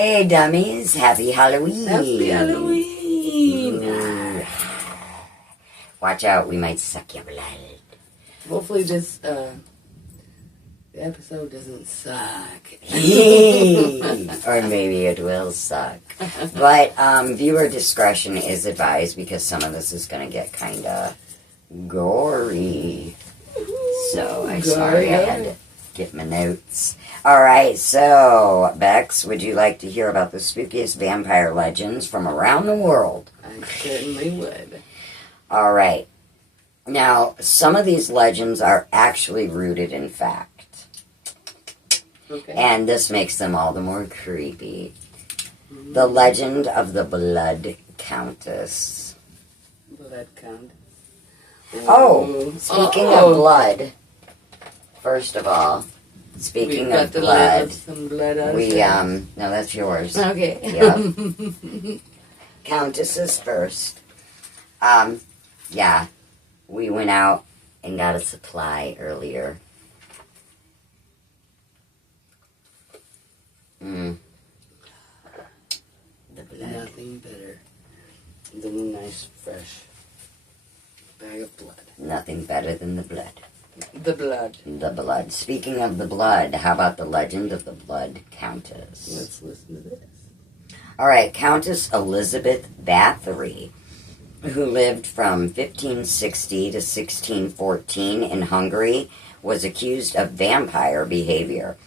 Hey, dummies. Happy Halloween. Happy Halloween. Watch out, we might suck your blood. Hopefully this episode doesn't suck. Or maybe it will suck. But viewer discretion is advised because some of this is going to get kind of gory. So I'm sorry I had to get my notes. Alright, so Bex, would you like to hear about the spookiest vampire legends from around the world? I certainly would. Alright. Now, some of these legends are actually rooted in fact. Okay. And this makes them all the more creepy. The legend of the Blood Countess. Blood Count. Oh, speaking of blood, first of all, speaking of blood, some blood out no, that's yours. Okay. Yep. Countesses first. Yeah, we went out and got a supply earlier. The blood. Nothing better than a nice, fresh bag of blood. Nothing better than the blood. The blood. The blood. Speaking of the blood, how about the legend of the Blood Countess? Let's listen to this. Alright, Countess Elizabeth Bathory, who lived from 1560 to 1614 in Hungary, was accused of vampire behavior,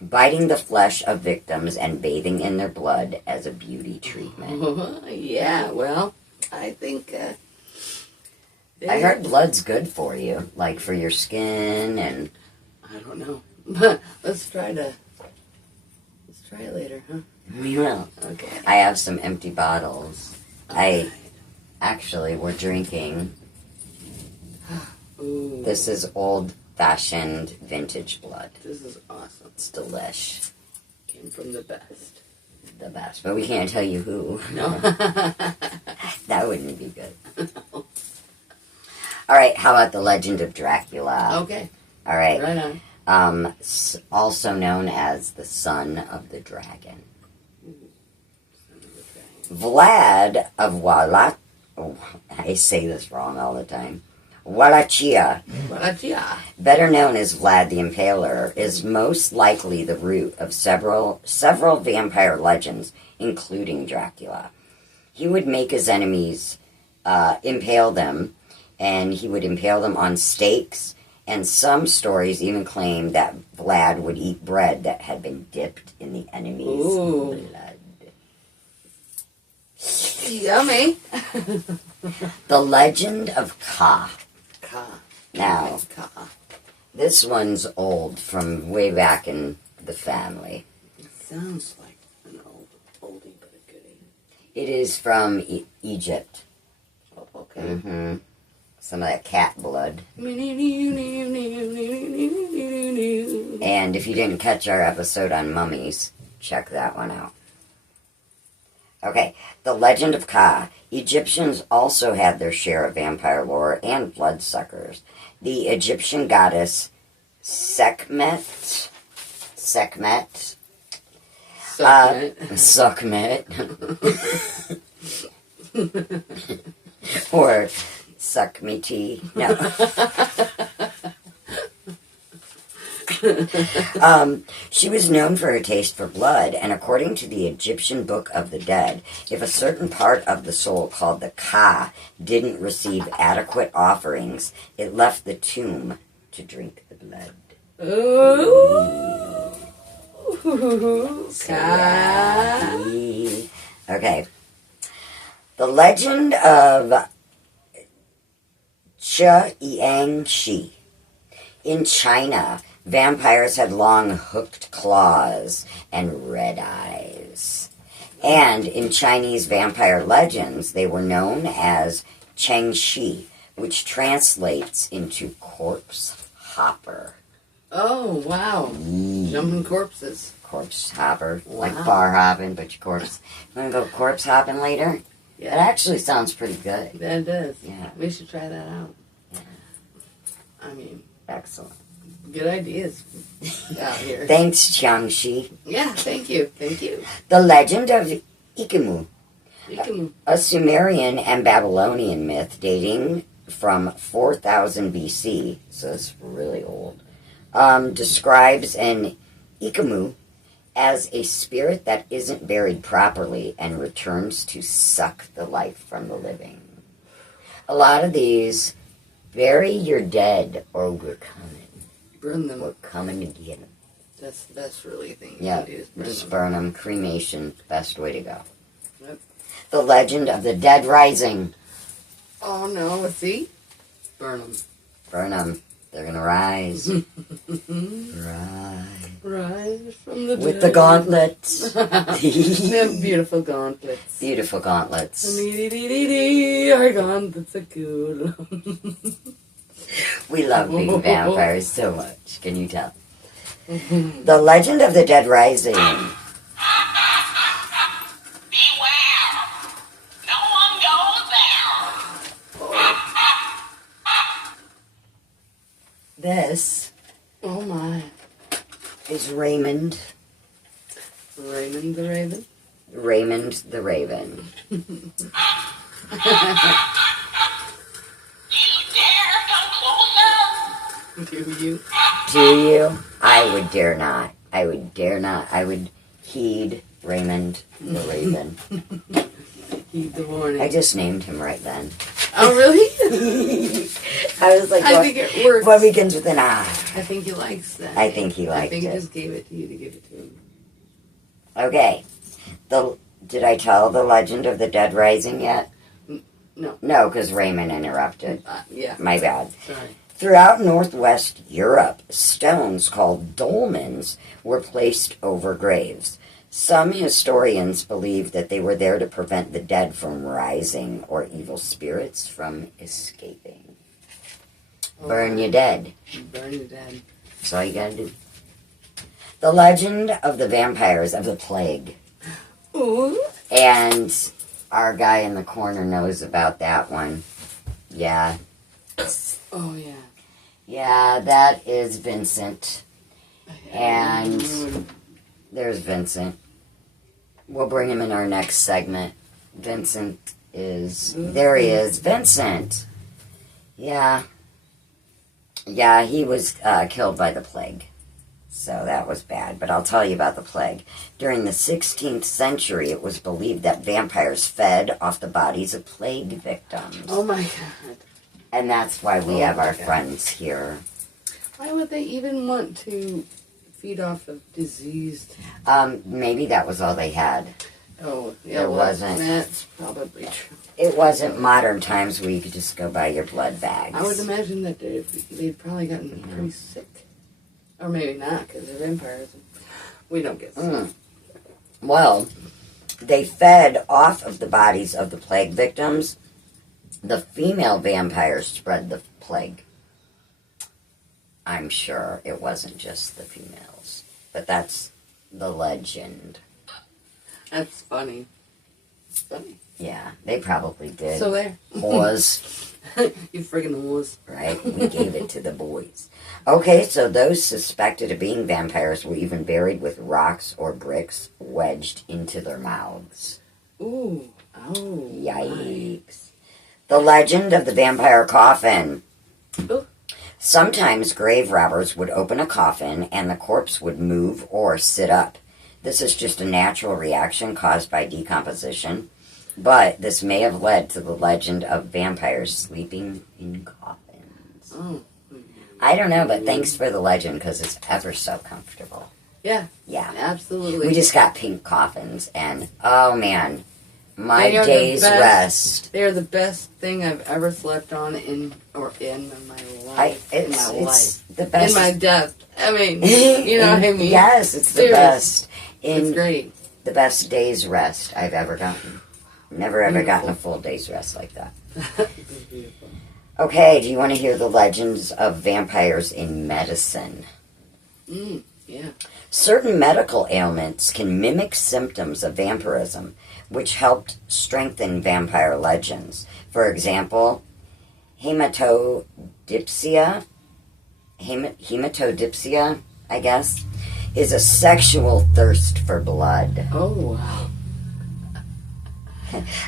biting the flesh of victims and bathing in their blood as a beauty treatment. Yeah, well, I think... I heard blood's good for you, like for your skin and... I don't know. But let's try it later, huh? We will. Okay. I have some empty bottles. We're drinking. Ooh, This is old-fashioned vintage blood. this is awesome. It's delish. Came from the best. The best. But we can't tell you who. No. That wouldn't be good. Alright, how about the legend of Dracula? Okay. Alright. Right on. Also known as the Son of the Dragon. Vlad of Wallachia. Oh, I say this wrong all the time. Wallachia, better known as Vlad the Impaler, is most likely the root of several vampire legends, including Dracula. He would make his enemies impale them, and he would impale them on stakes, and some stories even claim that Vlad would eat bread that had been dipped in the enemy's blood. Yummy. The legend of Ka. Now, Ka. this one's old, from way back in the family. It sounds like an oldie but a goodie. It is from Egypt. Oh, okay. Some of that cat blood. And if you didn't catch our episode on mummies, check that one out. Okay, the legend of Ka. Egyptians also had their share of vampire lore and bloodsuckers. The Egyptian goddess Sekhmet, or Suck Me Tea. No. She was known for her taste for blood, and according to the Egyptian Book of the Dead, if a certain part of the soul called the Ka didn't receive adequate offerings, it left the tomb to drink the blood. Ooh. Ka. Okay. The legend of Shi. In China, vampires had long hooked claws and red eyes. And in Chinese vampire legends, they were known as Changshi, which translates into corpse hopper. Oh, wow. Jumping corpses. Corpse hopper. Wow. Like bar hopping, but your corpse. You want to go corpse hopping later? Yeah. It actually sounds pretty good. That does. Yeah. We should try that out. Yeah. I mean, Excellent. good ideas. out here. Thanks, Jiangxi. Yeah, thank you. Thank you. The legend of Ikamu, Ikamu. a Sumerian and Babylonian myth dating from 4000 BC, so it's really old, describes an Ikamu as a spirit that isn't buried properly and returns to suck the life from the living. A lot of these, bury your dead or we're coming. Burn them. We're coming to get them. That's the best really thing you Yeah, can do is burn just them. burn them. Cremation, best way to go. Yep. The legend of the dead rising. Oh no, see? Burn them. Burn them. They're gonna rise. Rise. Rise from the With dead. the gauntlets. Them beautiful gauntlets. Beautiful gauntlets. Our gauntlets are cool. We love being vampires so much. Can you tell? The legend of the dead rising. Beware! No one goes there! This Oh my. is Raymond. Raymond the Raven? Raymond the Raven. You dare come closer? Do you? Do you? I would dare not. I would dare not. I would heed Raymond the Raven. Heed the warning. I just named him right then. Oh really? I was like, I what, think it works. what begins with an I? I think he likes that. I think he liked I think it. he just gave it to you to give it to him. Okay. Did I tell the legend of the dead rising yet? No. No, because Raymond interrupted. Yeah. My bad. Sorry. Throughout Northwest Europe, stones called dolmens were placed over graves. Some historians believe that they were there to prevent the dead from rising or evil spirits from escaping. Burn your dead. Burn your dead. That's all you gotta do. The legend of the vampires of the plague. Ooh. And our guy in the corner knows about that one. Yeah. Oh yeah. Yeah, that is Vincent. And there's Vincent. We'll bring him in our next segment. Vincent is... There he is. Vincent! Yeah. Yeah, he was killed by the plague. So that was bad. But I'll tell you about the plague. During the 16th century, it was believed that vampires fed off the bodies of plague victims. Oh my god. And that's why we have our God. friends here. Why would they even want to feed off of diseased? Maybe that was all they had. Oh, yeah, There wasn't. That's probably true. It wasn't modern times where you could just go buy your blood bags. I would imagine that they'd probably gotten pretty sick. Or maybe not, because they're vampires. We don't get sick. Well, they fed off of the bodies of the plague victims. The female vampires spread the plague. I'm sure it wasn't just the females. But that's the legend. That's funny. It's funny. Yeah, they probably did. So there. Whores, You friggin' was. right? We gave it to the boys. Okay, so those suspected of being vampires were even buried with rocks or bricks wedged into their mouths. Ooh. Oh. Yikes. The legend of the vampire coffin. Ooh. Sometimes grave robbers would open a coffin and the corpse would move or sit up. This is just a natural reaction caused by decomposition, but this may have led to the legend of vampires sleeping in coffins. Oh. I don't know, but thanks for the legend because it's ever so comfortable. Yeah. Yeah. Absolutely. We just got pink coffins and, oh man, my They are the day's best. rest. They're the best thing I've ever slept on in my life. It's the best. In my death. I mean, you know what I mean? Yes, it's the Serious. best. It's great. The best day's rest I've ever gotten. Never ever gotten a full day's rest like that. It's beautiful. Okay, do you want to hear the legends of vampires in medicine? Yeah. Certain medical ailments can mimic symptoms of vampirism, which helped strengthen vampire legends. For example, hematodipsia. I guess, is a sexual thirst for blood. Oh, wow.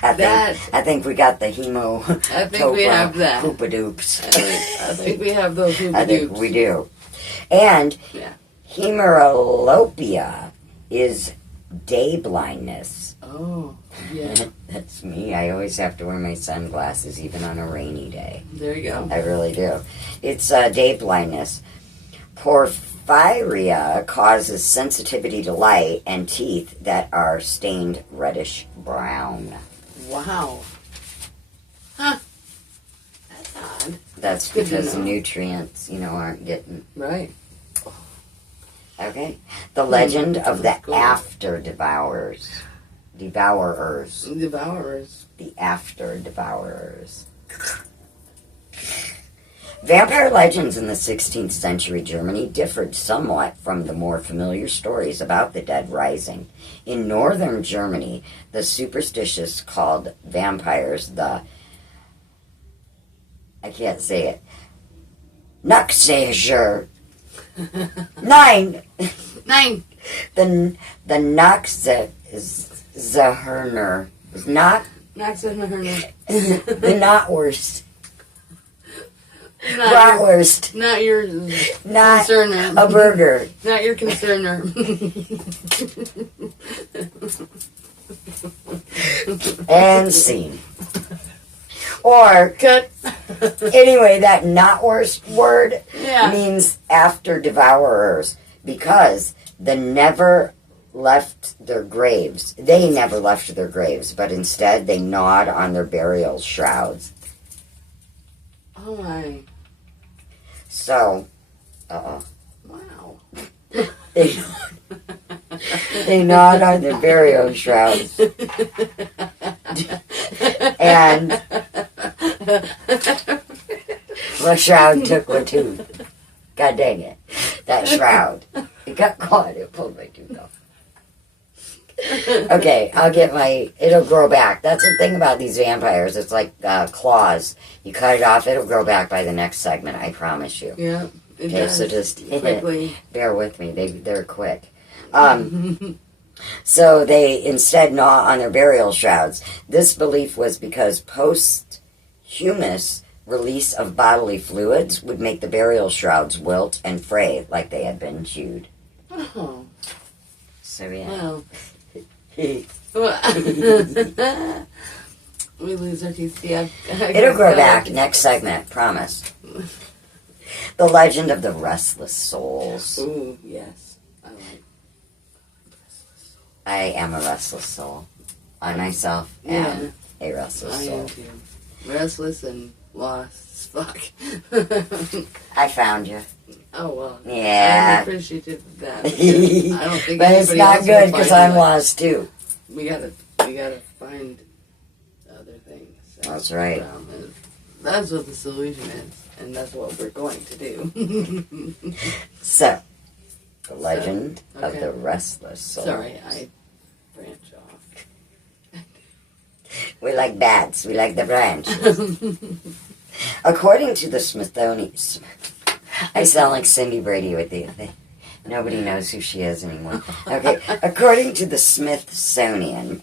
I think we got the hemo. I think we have that. Hoopadoops. I think we have those hoopadoops. I think we do. And Yeah. hemeralopia is day blindness. Oh, yeah. That's me. I always have to wear my sunglasses even on a rainy day. There you go. I really do. It's day blindness. Porphyria causes sensitivity to light and teeth that are stained reddish brown. Wow. Huh. That's odd. That's Good to because know. nutrients, aren't getting... Right. Okay. The legend of the That's cool. after devourers. Devourers. Devourers. The after devourers. Vampire legends in the 16th century Germany differed somewhat from the more familiar stories about the dead rising. In northern Germany, the superstitious called vampires the... I can't say it. Nachtseher. 9. The Nachtseherner. Not the Notwurst. Bratwurst. Not your Not concerner. a burger. Not your concerner. And scene. Or, Cut. anyway, that Notwurst word Yeah. means after devourers because they never left their graves. They never left their graves, but instead they gnawed on their burial shrouds. Oh my. So, Wow. they gnawed on their burial shrouds. And the shroud took my tooth. God dang it. That shroud. It got caught. It pulled my tooth off. Okay, it'll grow back. That's the thing about these vampires. It's like claws. You cut it off, it'll grow back by the next segment. I promise you. Yeah. It Okay, does. so just quickly. bear with me. They're quick. So they instead gnaw on their burial shrouds. This belief was because posthumous release of bodily fluids would make the burial shrouds wilt and fray like they had been chewed. Oh. So yeah. Well. We lose our teeth. Yeah. It'll grow back. Next segment, promise. The legend of the restless souls. Ooh, yes. I like. I am a restless soul. I myself am a restless I soul. am too. Restless and lost as fuck. I found you. Oh well. Yeah. I'm appreciative of that. because I don't think But it's anybody not else good will because find I'm that. lost too. We gotta find other things. That's right. And that's what the solution is, and that's what we're going to do. So, the legend of okay. the restless soul. Sorry, I branch off. We like bats. We like the branches. According to the Smithsonian, I sound like Cindy Brady with the. Nobody knows who she is anymore. Okay, according to the Smithsonian,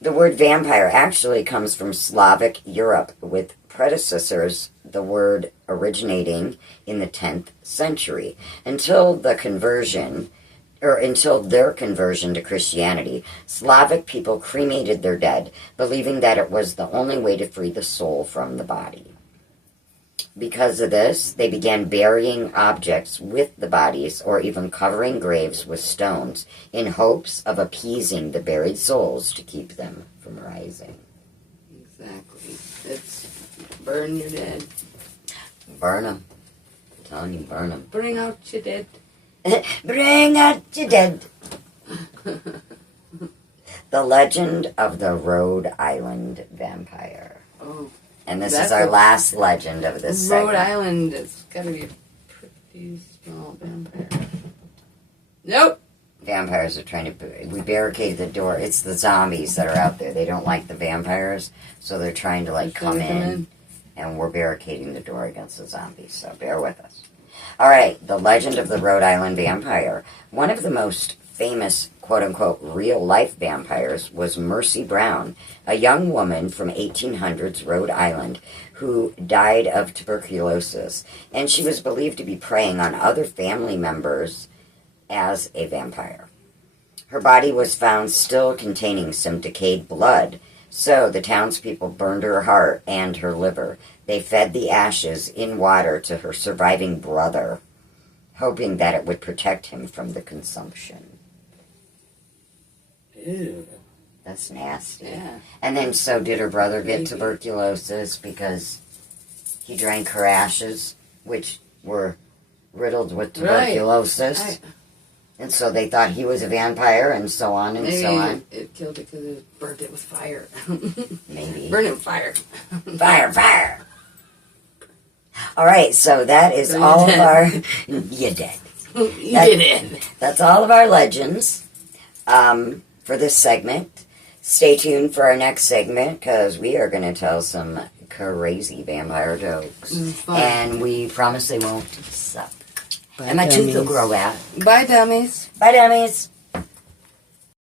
the word vampire actually comes from Slavic Europe, with predecessors, the word originating in the 10th century. Until their conversion to Christianity, Slavic people cremated their dead, believing that it was the only way to free the soul from the body. Because of this, they began burying objects with the bodies or even covering graves with stones in hopes of appeasing the buried souls to keep them from rising. Exactly. It's burn your dead. Burn them. I'm telling you, burn them. Bring out your dead. Bring out your dead. The legend of the Rhode Island vampire. Oh. And this That's is our a- last legend of this Rhode segment. Island has got to be a pretty small vampire. Nope. Vampires are trying to... We barricade the door. It's the zombies that are out there. They don't like the vampires, so they're trying to, come in. And we're barricading the door against the zombies, so bear with us. All right, the legend of the Rhode Island vampire. One of the most famous, quote-unquote, real-life vampires was Mercy Brown, a young woman from 1800s Rhode Island who died of tuberculosis, and she was believed to be preying on other family members as a vampire. Her body was found still containing some decayed blood, so the townspeople burned her heart and her liver. They fed the ashes in water to her surviving brother, hoping that it would protect him from the consumption. Ew. That's nasty. Yeah. And then so did her brother get Maybe. tuberculosis because he drank her ashes, which were riddled with tuberculosis. Right. And so they thought he was a vampire, and so on and Maybe so on. it killed it because it burnt it with fire. Maybe. Burn it with fire. Fire, fire! All right, so that is So all you're of our... dead. You're dead. You That- did it. That's all of our legends for this segment. Stay tuned for our next segment, because we are going to tell some crazy vampire jokes. Fun. And we promise they won't suck. And my tooth will grow out. Bye, dummies. Bye, dummies.